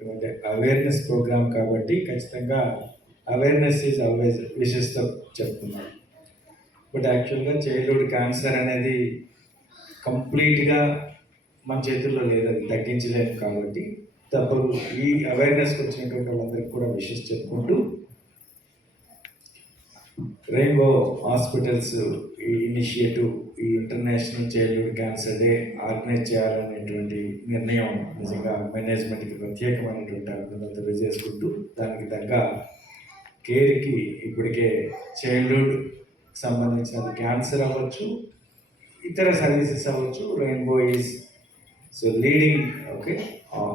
అంటే awareness programme కాబట్టి ఖచ్చితంగా అవేర్నెస్ ఈజ్ ఆల్వేస్ విషెస్తో చెప్తున్నాను. బట్ యాక్చువల్గా చైల్డ్హుడ్ క్యాన్సర్ అనేది కంప్లీట్గా మన చేతుల్లో లేదు అది తగ్గించలేము కాబట్టి తప్పదు. ఈ అవేర్నెస్కి వచ్చినటువంటి వాళ్ళందరికీ కూడా విషెస్ చెప్పుకుంటూ రెయిన్బో హాస్పిటల్స్ ఈ ఇనిషియేటివ్ ఈ international childhood cancer day organise చేయాలనేటువంటి నిర్ణయం నిజంగా మేనేజ్మెంట్కి ప్రత్యేకమైనటువంటి అభినందనలు తెలియజేసుకుంటూ దానికి తగ్గ కేర్కి ఇప్పటికే చైల్డ్హుడ్ సంబంధించిన క్యాన్సర్ అవ్వచ్చు ఇతర సర్వీసెస్ అవ్వచ్చు. Rainbow is so leading okay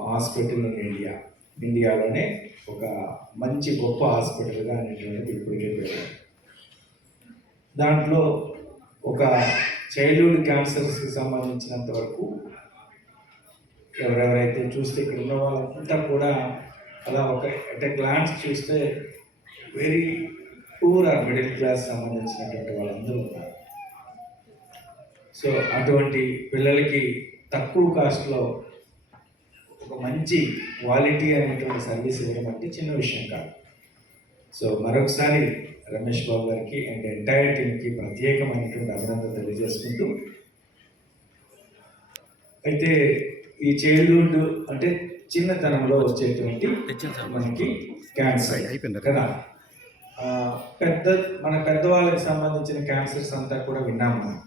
hospital in India ఇండియాలోనే ఒక మంచి గొప్ప హాస్పిటల్గా అనేటువంటిది ఇప్పటికే పేరు. దాంట్లో ఒక చైల్డ్హుడ్ క్యాన్సర్స్కి సంబంధించినంత వరకు ఎవరెవరైతే చూస్తే ఇక్కడ ఉన్న వాళ్ళంతా కూడా అలా ఒక అంటే గ్లాన్స్ చూస్తే very poor or middle class సంబంధించినటువంటి వాళ్ళందరూ ఉన్నారు. సో అటువంటి పిల్లలకి తక్కువ కాస్ట్లో ఒక మంచి క్వాలిటీ అనేటువంటి సర్వీస్ ఇవ్వడం అంటే చిన్న విషయం కాదు. సో మరొకసారి రమేష్ బాబు గారికి అండ్ ఎంటైర్ టీంకి ప్రత్యేకమైనటువంటి అభినందన తెలియజేసుకుంటూ అయితే ఈ చైల్డ్హుడ్ అంటే చిన్నతనంలో వచ్చేటువంటి మనకి క్యాన్సర్ అయిపోయింది. కదా? పెద్ద మన పెద్దవాళ్ళకి సంబంధించిన క్యాన్సర్స్ అంతా కూడా విన్నాం మనం.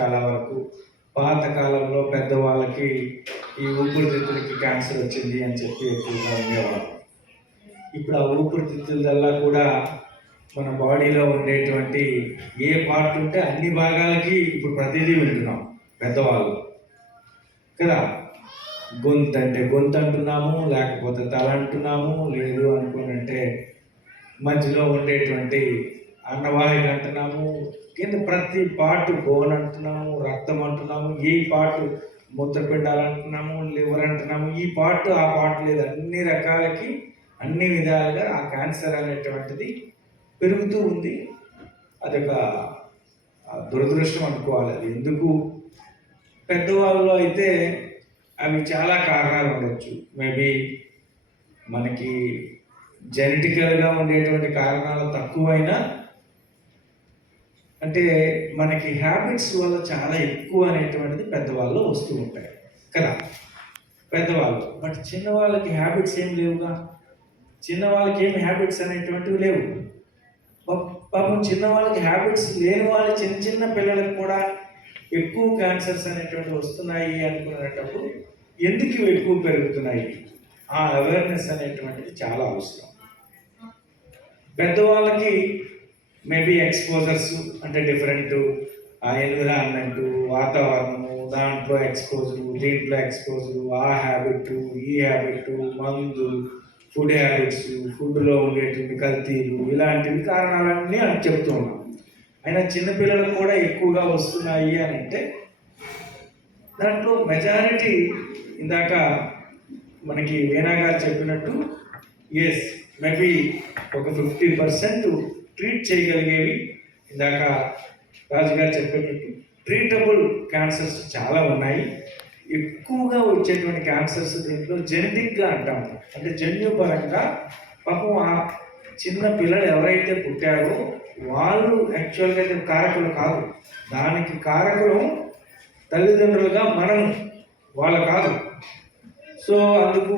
చాలా వరకు పాత కాలంలో పెద్దవాళ్ళకి ఈ ఊపిరితిత్తులకి క్యాన్సర్ వచ్చింది అని చెప్పి ఎక్కువగా ఉండేవాళ్ళు. ఇప్పుడు ఆ ఊపిరితిత్తులల్లా కూడా మన బాడీలో ఉండేటువంటి ఏ పార్ట్ ఉంటే అన్ని భాగాలకి ఇప్పుడు ప్రతిదీ వింటున్నాం పెద్దవాళ్ళు. కదా? గొంతు అంటే గొంతు అంటున్నాము లేకపోతే తల అంటున్నాము లేదు అనుకోనంటే మధ్యలో ఉండేటువంటి అన్నవాహిక అంటున్నాము కింద ప్రతి పార్ట్ బోన్ అంటున్నాము రక్తం అంటున్నాము ఈ పార్ట్ మూత్రపిండాలు అంటున్నాము లివర్ అంటున్నాము ఈ పార్ట్ ఆ పార్ట్ లేదు. అన్ని రకాలకి అన్ని విధాలుగా ఆ క్యాన్సర్ అనేటువంటిది పెరుగుతూ ఉంది. అదొక ఒక దురదృష్టం అనుకోవాలి. అది ఎందుకు? పెద్దవాళ్ళు అయితే అవి చాలా కారణాలు ఉండొచ్చు. మేబీ మనకి జెనెటికల్గా ఉండేటువంటి కారణాలు తక్కువైనా అంటే మనకి హ్యాబిట్స్ వల్ల చాలా ఎక్కువ అనేటువంటిది పెద్దవాళ్ళు వస్తూ ఉంటాయి. కదా? పెద్దవాళ్ళు. బట్ చిన్నవాళ్ళకి హ్యాబిట్స్ ఏం లేవుగా? చిన్నవాళ్ళకి ఏం హ్యాబిట్స్ అనేటువంటివి లేవు. పాపం చిన్న చిన్నవాళ్ళకి హ్యాబిట్స్ లేని వాళ్ళ చిన్న చిన్న పిల్లలకు కూడా ఎక్కువ క్యాన్సర్స్ అనేటువంటి వస్తున్నాయి అనుకునేటప్పుడు ఎందుకు ఇవి ఎక్కువ పెరుగుతున్నాయి? ఆ అవేర్నెస్ అనేటువంటిది చాలా అవసరం. పెద్దవాళ్ళకి మేబీ ఎక్స్పోజర్స్ అంటే డిఫరెంట్ ఆ ఎన్విరాన్మెంట్ వాతావరణము దాంట్లో ఎక్స్పోజరు దీంట్లో ఎక్స్పోజరు ఆ హ్యాబిట్ ఈ హ్యాబిట్ మందు ఫుడ్ హ్యాబిట్స్ ఫుడ్లో ఉండేటువంటి కల్తీలు ఇలాంటివి కారణాలన్నీ అని చెప్తూ ఉన్నాం. అయినా చిన్నపిల్లలకు కూడా ఎక్కువగా వస్తున్నాయి అని అంటే దాంట్లో మెజారిటీ ఇందాక మనకి వీణా గారు చెప్పినట్టు ఎస్ మేబీ ఒక ఫిఫ్టీ పర్సెంట్ ట్రీట్ చేయగలిగేవి ఇందాక రాజు గారు చెప్పినట్టు ట్రీటబుల్ క్యాన్సర్స్ చాలా ఉన్నాయి. ఎక్కువగా వచ్చేటువంటి క్యాన్సర్స్ దీంట్లో జెనెటిక్గా అంటాము అంటే జన్యుపరంగా పాపం ఆ చిన్న పిల్లలు ఎవరైతే పుట్టారో వాళ్ళు యాక్చువల్గా అయితే కారకులు కాదు. దానికి కారకులు తల్లిదండ్రులుగా మనం వాళ్ళ కాదు. సో అందుకు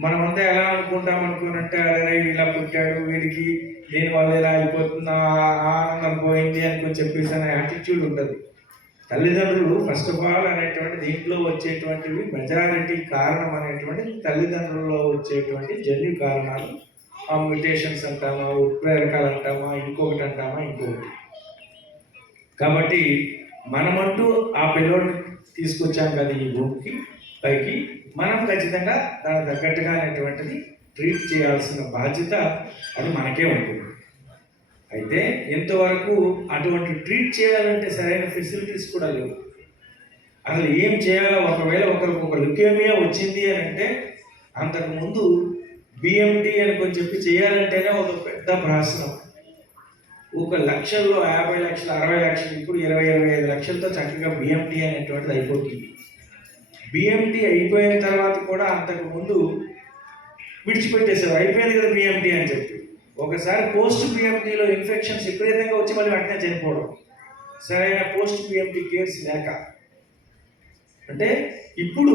మనమంతా ఎలా అనుకుంటాం అనుకున్నట్టే అరే ఇలా పుట్టాడు వీడికి దీనివల్ల ఇలా అయిపోతుంది ఆనందం పోయింది అని చెప్పేసి అనే యాటిట్యూడ్ ఉంటుంది. తల్లిదండ్రులు ఫస్ట్ ఆఫ్ ఆల్ అనేటువంటి దీంట్లో వచ్చేటువంటివి మెజారిటీ కారణం అనేటువంటి తల్లిదండ్రుల్లో వచ్చేటువంటి జన్యు కారణాలు. ఆ మ్యూటేషన్స్ అంటామా ఉత్ప్రేరకాలు అంటామా ఇంకొకటి అంటామా ఇంకొకటి. కాబట్టి మనమంటూ ఆ పిల్లోని తీసుకొచ్చాం కదా ఈ భూమికి పైకి మనం ఖచ్చితంగా దానికి తగ్గట్టుగా అనేటువంటిది ట్రీట్ చేయాల్సిన బాధ్యత అది మనకే ఉంటుంది. అయితే ఇంతవరకు అటువంటి ట్రీట్ చేయాలంటే సరైన ఫెసిలిటీస్ కూడా లేవు. అసలు ఏం చేయాలో ఒకవేళ ఒకరికి ఒక లుకేమియా వచ్చింది అని అంటే అంతకుముందు బిఎండి అని కొంచెం చెప్పి చేయాలంటేనే ఒక పెద్ద ప్రాసనం ఒక లక్షల్లో యాభై లక్షలు అరవై లక్షలు ఇప్పుడు ఇరవై ఇరవై ఐదు లక్షలతో చక్కగా బిఎంటీ అనేటువంటిది అయిపోతుంది. బిఎంటీ అయిపోయిన తర్వాత కూడా అంతకు ముందు విడిచిపెట్టేశారు అయిపోయింది కదా బిఎంటీ అని చెప్పి. ఒకసారి పోస్ట్ పిఎంటీలో ఇన్ఫెక్షన్స్ విపరీతంగా వచ్చి మళ్ళీ వెంటనే చనిపోవడం. సరైన పోస్ట్ పిఎంటీ కేర్స్ లేక. అంటే ఇప్పుడు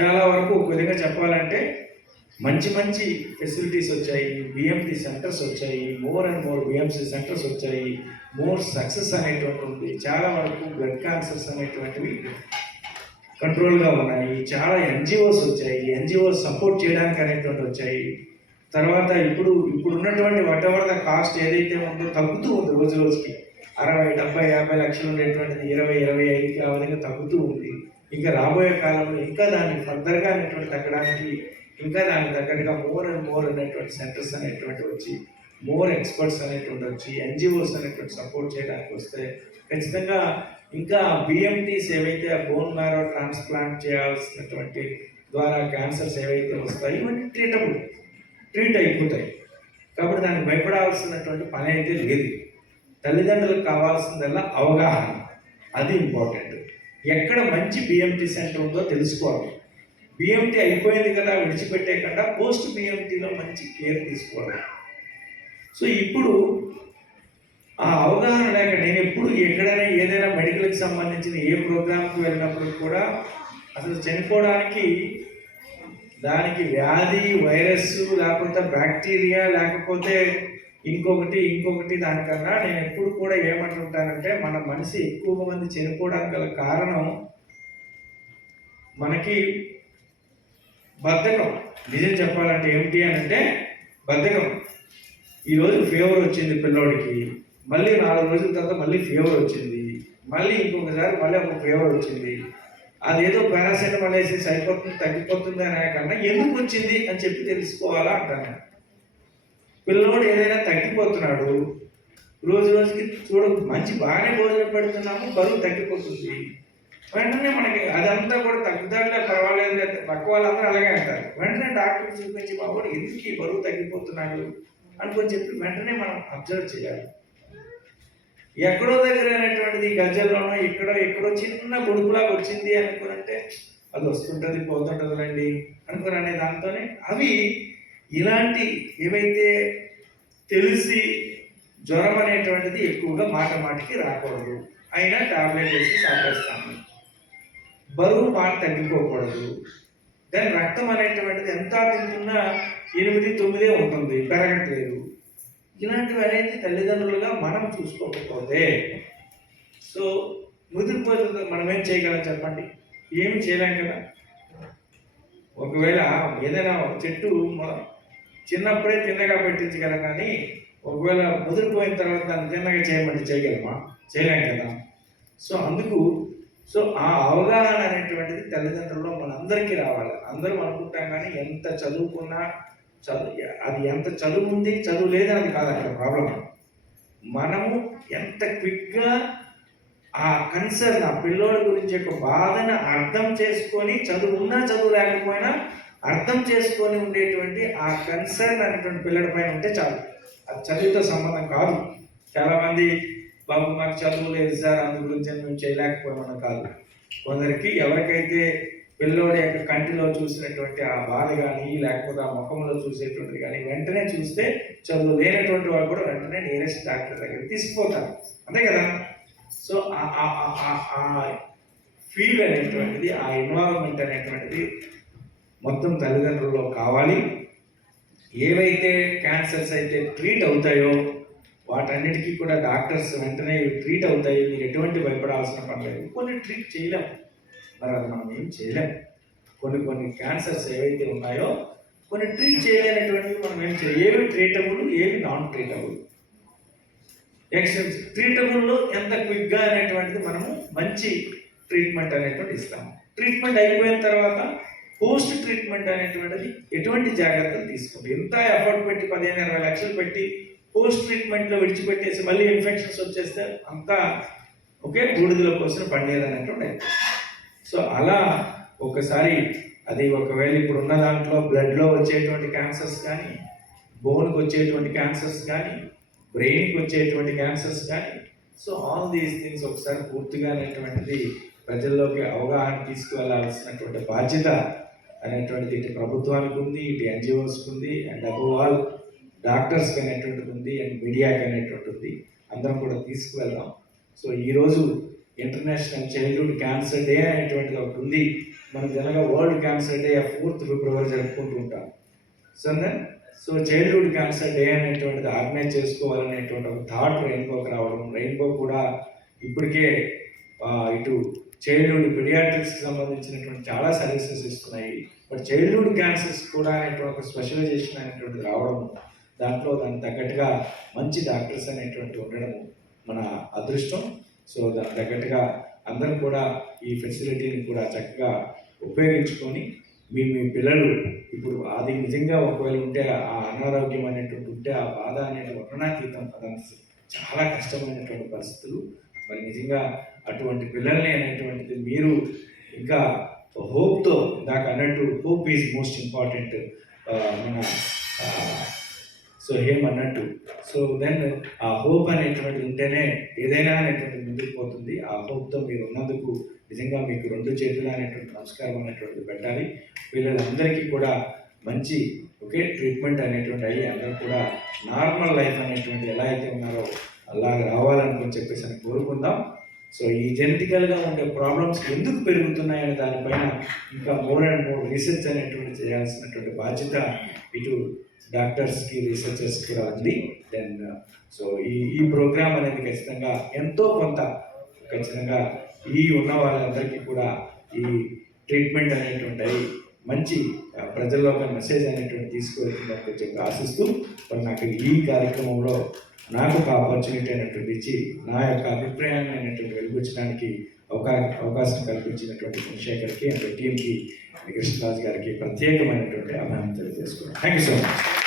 చాలా వరకు ఒక విధంగా చెప్పాలంటే మంచి మంచి ఫెసిలిటీస్ వచ్చాయి బిఎంటీ సెంటర్స్ వచ్చాయి more and more BMC centres వచ్చాయి మోర్ సక్సెస్ అనేటువంటి ఉంది. చాలా వరకు బ్లడ్ క్యాన్సర్స్ అనేటువంటివి కంట్రోల్గా ఉన్నాయి. చాలా ఎన్జిఓస్ వచ్చాయి. ఎన్జిఓస్ సపోర్ట్ చేయడానికి అనేటువంటి వచ్చాయి. తర్వాత ఇప్పుడు ఇప్పుడు ఉన్నటువంటి వాట్ ఎవర్ ద కాస్ట్ ఏదైతే ఉందో తగ్గుతూ ఉంది రోజు రోజుకి. అరవై డెబ్బై యాభై లక్షలు ఉండేటువంటిది ఇరవై ఇరవై ఐదుకి ఆ విధంగా తగ్గుతూ ఉంది. ఇంకా రాబోయే కాలంలో ఇంకా దాన్ని ఫర్దర్గా అనేటువంటి తగ్గడానికి ఇంకా దానికి తగ్గట్టుగా మోర్ అండ్ మోర్ అనేటువంటి సెంటర్స్ అనేటువంటి వచ్చి మోర్ ఎక్స్పర్ట్స్ అనేటువంటి వచ్చి ఎన్జిఓస్ అనేటువంటి సపోర్ట్ చేయడానికి వస్తే ఖచ్చితంగా ఇంకా బిఎంటీస్ ఏవైతే బోన్ మ్యారో ట్రాన్స్ప్లాంట్ చేయాల్సినటువంటి ద్వారా క్యాన్సర్స్ ఏవైతే వస్తాయి ఇవన్నీ ట్రీటబుల్ ట్రీట్ అయిపోతాయి. కాబట్టి దానికి భయపడాల్సినటువంటి పని అయితే లేదు. తల్లిదండ్రులకు కావాల్సిందల్లా అవగాహన. అది ఇంపార్టెంట్. ఎక్కడ మంచి బిఎంటీ సెంటర్ ఉందో తెలుసుకోవాలి. బిఎంటీ అయిపోయింది కదా విడిచిపెట్టేయకుండా పోస్ట్ బిఎంటీలో మంచి కేర్ తీసుకోవాలి. సో ఇప్పుడు ఆ అవగాహన లేక నేను ఎప్పుడు ఎక్కడైనా ఏదైనా మెడికల్కి సంబంధించిన ఏ ప్రోగ్రామ్కి వెళ్ళినప్పుడు కూడా అసలు చనిపోవడానికి దానికి వ్యాధి వైరస్ లేకపోతే బ్యాక్టీరియా లేకపోతే ఇంకొకటి ఇంకొకటి దానికన్నా నేను ఎప్పుడు కూడా ఏమంటుంటానంటే మన మనిషి ఎక్కువ మంది చనిపోవడానికి గల కారణం మనకి బద్ధకం. నిజం చెప్పాలంటే ఏమిటి అని అంటే బద్ధకం ఈరోజు ఫీవర్ వచ్చింది పిల్లోడికి మళ్ళీ నాలుగు రోజుల తర్వాత మళ్ళీ ఫీవర్ వచ్చింది. మళ్ళీ ఇంకొకసారి మళ్ళీ ఒక ఫీవర్ వచ్చింది. అదేదో పారాసెటమాల్ వేసి సరిపోతుంది తగ్గిపోతుంది అనే కన్నా ఎందుకు వచ్చింది అని చెప్పి తెలుసుకోవాలా అంటాను పిల్లోడు ఏదైనా తగ్గిపోతున్నాడు రోజు రోజుకి చూడ మంచి బాగానే భోజనం పెడుతున్నాము బరువు తగ్గిపోతుంది. వెంటనే మనకి అదంతా కూడా తగ్గుదాడులే పర్వాలేదు పక్క వాళ్ళందరూ అలాగే అంటారు. వెంటనే డాక్టర్ చూపించి బాబు ఎందుకు ఈ బరువు తగ్గిపోతున్నాడు? అనుకొని చెప్పి వెంటనే మనం అబ్జర్వ్ చేయాలి. ఎక్కడో దగ్గర అయినటువంటిది గజ్జల్లోనో ఎక్కడో ఎక్కడో చిన్న గొడుగులాగా వచ్చింది అనుకునంటే అది వస్తుంటుంది పోతుంటుందండి అనుకుని అనే దాంతోనే అవి ఇలాంటి ఏవైతే తెలిసి జ్వరం అనేటువంటిది ఎక్కువగా మాట మాటికి రాకూడదు. అయినా టాబ్లెట్ వేసి సాపేస్తాము. బరువు మాట తగ్గిపోకూడదు. దాని రక్తం అనేటువంటిది ఎంత తింటున్నా ఎనిమిది తొమ్మిదే ఉంటుంది పెరగట్లేదు. ఇలాంటివనేది తల్లిదండ్రులుగా మనం చూసుకోకపోతే సో ముదిరిపోతుంది మనం ఏం చేయగలం చెప్పండి? ఏమి చేయలేం కదా? ఒకవేళ ఏదైనా ఒక చెట్టు చిన్నప్పుడే తిన్నగా పెట్టించగలం కానీ ఒకవేళ ముదిరిపోయిన తర్వాత దాన్ని తిన్నగా చేయమంటే చేయగలమా? చేయలేం కదా? సో అందుకు సో ఆ అవగాహన అనేటువంటిది తల్లిదండ్రుల్లో మనందరికీ రావాలి. అందరూ అనుకుంటాం కానీ ఎంత చదువుకున్నా చదువు అది ఎంత చదువు ఉంది చదువు లేదని అది కాదు అక్కడ ప్రాబ్లం మనము ఎంత క్విక్గా ఆ కన్సర్న్ ఆ పిల్లోడి గురించి యొక్క బాధను అర్థం చేసుకొని చదువు ఉన్నా చదువు లేకపోయినా అర్థం చేసుకొని ఉండేటువంటి ఆ కన్సర్న్ అనేటువంటి పిల్లడి పైన ఉంటే చాలు. అది చదువుతో సంబంధం కాదు. చాలామంది బాబు మాకు చదువు లేదు సార్ అందు గురించి మేము చేయలేకపోయామని కాదు. కొందరికి ఎవరికైతే పిల్లోడి యొక్క కంటిలో చూసినటువంటి ఆ బాధ కానీ లేకపోతే ఆ ముఖంలో చూసేటువంటిది కానీ వెంటనే చూస్తే చదువు లేనటువంటి వాళ్ళు కూడా వెంటనే నియరెస్ట్ డాక్టర్ దగ్గరికి తీసుకుపోతారు అంతే కదా? సో ఆ- ఆ- ఆ ఫీల్ అనేటువంటిది ఆ ఇన్వాల్వ్మెంట్ అనేటువంటిది మొత్తం తల్లిదండ్రుల్లో కావాలి. ఏవైతే క్యాన్సర్స్ అయితే ట్రీట్ అవుతాయో వాటన్నిటికీ కూడా డాక్టర్స్ వెంటనే ట్రీట్ అవుతాయి మీరు ఎటువంటి భయపడాల్సిన పని లేదు. కొన్ని ట్రీట్ చేయలేము. మరి అది మనం ఏం చేయలేము కొన్ని కొన్ని క్యాన్సర్స్ ఏవైతే ఉన్నాయో కొన్ని ట్రీట్ చేయలేనటువంటివి మనం ఏం చేయాలి. ఏవి ట్రీటబుల్ ఏవి నాన్ ట్రీటబుల్ ఎక్సెప్ట్ ట్రీటబుల్లో ఎంత క్విక్గా అనేటువంటిది మనము మంచి ట్రీట్మెంట్ అనేటువంటి ఇస్తాము. ట్రీట్మెంట్ అయిపోయిన తర్వాత పోస్ట్ ట్రీట్మెంట్ అనేటువంటిది ఎటువంటి జాగ్రత్తలు తీసుకుంటాం ఎంత ఎఫర్ట్ పెట్టి పదిహేను ఇరవై లక్షలు పెట్టి పోస్ట్ ట్రీట్మెంట్లో విడిచిపెట్టేసి మళ్ళీ ఇన్ఫెక్షన్స్ వచ్చేస్తే అంతా ఒకే బూడిదలో పోసిన పండేది అనేటువంటి సో అలా ఒకసారి అది ఒకవేళ ఇప్పుడు ఉన్న దాంట్లో బ్లడ్లో వచ్చేటువంటి క్యాన్సర్స్ కానీ బోన్కి వచ్చేటువంటి క్యాన్సర్స్ కానీ బ్రెయిన్కి వచ్చేటువంటి క్యాన్సర్స్ కానీ సో ఆల్ దీస్ థింగ్స్ ఒకసారి పూర్తిగా అనేటువంటిది ప్రజల్లోకి అవగాహన తీసుకువెళ్ళాల్సినటువంటి బాధ్యత అనేటువంటిది ఇటు ప్రభుత్వానికి ఉంది ఇటు ఎన్జిఓస్కి ఉంది అండ్ అబవ్ ఆల్ డాక్టర్స్కి అనేటువంటిది ఉంది అండ్ మీడియాకి అనేటువంటిది అందరం కూడా తీసుకువెళ్దాం. సో ఈరోజు ఇంటర్నేషనల్ చైల్డ్హుడ్ క్యాన్సర్ డే అనేటువంటిది ఒకటి ఉంది. మనం జనగా world cancer day fourth February జరుపుకుంటూ ఉంటాం. So then so childhood cancer day అనేటువంటిది ఆర్గనైజ్ చేసుకోవాలనేటువంటి ఒక థాట్ రెయిన్బోకి రావడం రెయిన్బో కూడా ఇప్పటికే ఇటు చైల్డ్హుడ్ పిడియాట్రిక్స్కి సంబంధించినటువంటి చాలా సర్వీసెస్ ఇస్తున్నాయి. బట్ చైల్డ్హుడ్ క్యాన్సర్స్ కూడా అనేటువంటి ఒక స్పెషలైజేషన్ అనేటువంటిది రావడం దాంట్లో దానికి తగ్గట్టుగా మంచి డాక్టర్స్ అనేటువంటి ఉండడం మన అదృష్టం. సో దానికి తగ్గట్టుగా అందరం కూడా ఈ ఫెసిలిటీని కూడా చక్కగా ఉపయోగించుకొని మీ మీ పిల్లలు ఇప్పుడు అది నిజంగా ఒకవేళ ఉంటే ఆ అనారోగ్యం అనేటువంటి ఉంటే ఆ బాధ అనేది వర్ణనాతీతం అదంతా చాలా కష్టమైనటువంటి పరిస్థితులు. మరి నిజంగా అటువంటి పిల్లల్ని అనేటువంటిది మీరు ఇంకా హోప్తో ఇందాక అన్నట్టు హోప్ ఈజ్ మోస్ట్ ఇంపార్టెంట్ మన సో ఏమన్నట్టు సో దెన్ ఆ హోప్ అనేటువంటిది ఉంటేనే ఏదైనా అనేటువంటిది ముందుకు పోతుంది. ఆ హోప్తో మీరు ఉన్నందుకు నిజంగా మీకు రెండు చేతులు అనేటువంటి నమస్కారం అనేటువంటిది పెట్టాలి. వీళ్ళందరికీ కూడా మంచి ఓకే ట్రీట్మెంట్ అనేటువంటి అయ్యి అందరూ కూడా నార్మల్ లైఫ్ అనేటువంటి ఎలా అయితే ఉన్నారో అలా రావాలనుకుని చెప్పేసి అని కోరుకుందాం. సో ఈ జెనెటికల్గా ఉండే ప్రాబ్లమ్స్ ఎందుకు పెరుగుతున్నాయనే దానిపైన ఇంకా మోర్ అండ్ మోర్ రీసెర్చ్ అనేటువంటి చేయాల్సినటువంటి బాధ్యత ఇటు డాక్టర్స్కి రీసెర్చర్స్ కూడా ఉంది దెన్ సో uh, ఈ ఈ ప్రోగ్రామ్ అనేది ఖచ్చితంగా ఎంతో కొంత ఖచ్చితంగా ఈ ఉన్న వాళ్ళందరికీ కూడా ఈ ట్రీట్మెంట్ అనేటువంటి మంచి ప్రజల్లో ఒక మెసేజ్ అనేటువంటి తీసుకువెళ్తుందని చెప్పి ఆశిస్తూ మరి నాకు ఈ కార్యక్రమంలో నాకు ఒక ఆపర్చునిటీ అనేటువంటి ఇచ్చి నా యొక్క అభిప్రాయాన్ని అనేటువంటి వెలుగుచ్చడానికి అవకాశం అవకాశం కల్పించినటువంటి చంద్రశేఖర్కి అండ్ టీంకి కృష్ణరాజు గారికి ప్రత్యేకమైనటువంటి అభినందన తెలియజేసుకున్నాను థ్యాంక్ యూ సో మచ్